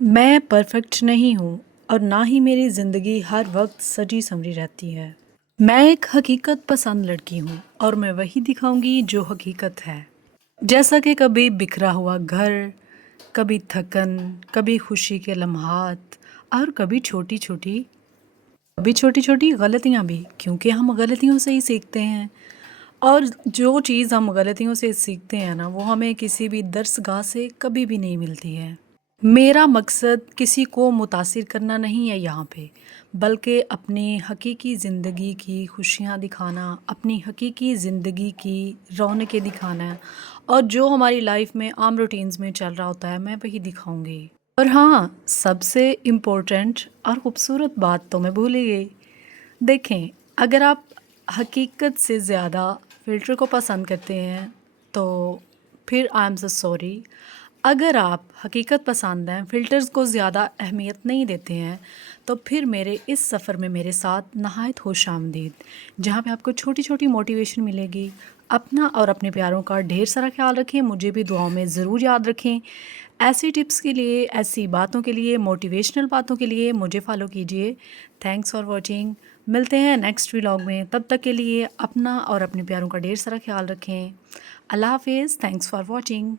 मैं परफेक्ट नहीं हूँ और ना ही मेरी ज़िंदगी हर वक्त सजी संवरी रहती है। मैं एक हकीकत पसंद लड़की हूँ और मैं वही दिखाऊंगी जो हकीकत है। जैसा कि कभी बिखरा हुआ घर, कभी थकन, कभी खुशी के लम्हात और कभी छोटी छोटी गलतियाँ भी, क्योंकि हम गलतियों से ही सीखते हैं। और जो चीज़ हम गलतियों से सीखते हैं ना, वो हमें किसी भी दर्सगाह से कभी भी नहीं मिलती है। मेरा मकसद किसी को मुतासिर करना नहीं है यहाँ पे, बल्कि अपनी हकीकी ज़िंदगी की खुशियाँ दिखाना, अपनी हकीकी ज़िंदगी की रौनकें दिखाना है। और जो हमारी लाइफ में आम रूटीन्स में चल रहा होता है, मैं वही दिखाऊंगी। और हाँ, सबसे इम्पोर्टेंट और ख़ूबसूरत बात तो मैं भूल ही गई। देखें, अगर आप हकीकत से ज़्यादा फ़िल्टर को पसंद करते हैं, तो फिर आई एम सो सॉरी। अगर आप हकीकत पसंद हैं, फ़िल्टर्स को ज़्यादा अहमियत नहीं देते हैं, तो फिर मेरे इस सफ़र में मेरे साथ नहायत खुशामदीद, जहाँ पे आपको छोटी-छोटी मोटिवेशन मिलेगी। अपना और अपने प्यारों का ढेर सारा ख़्याल रखें, मुझे भी दुआओं में ज़रूर याद रखें। ऐसी टिप्स के लिए, ऐसी बातों के लिए, मोटिवेशनल बातों के लिए मुझे फ़ॉलो कीजिए। Thanks for watching. मिलते हैं नेक्स्ट व्लॉग में, तब तक के लिए अपना और अपने प्यारों का ढेर सारा ख्याल रखें। अल्लाह हाफ़िज़। Thanks for watching.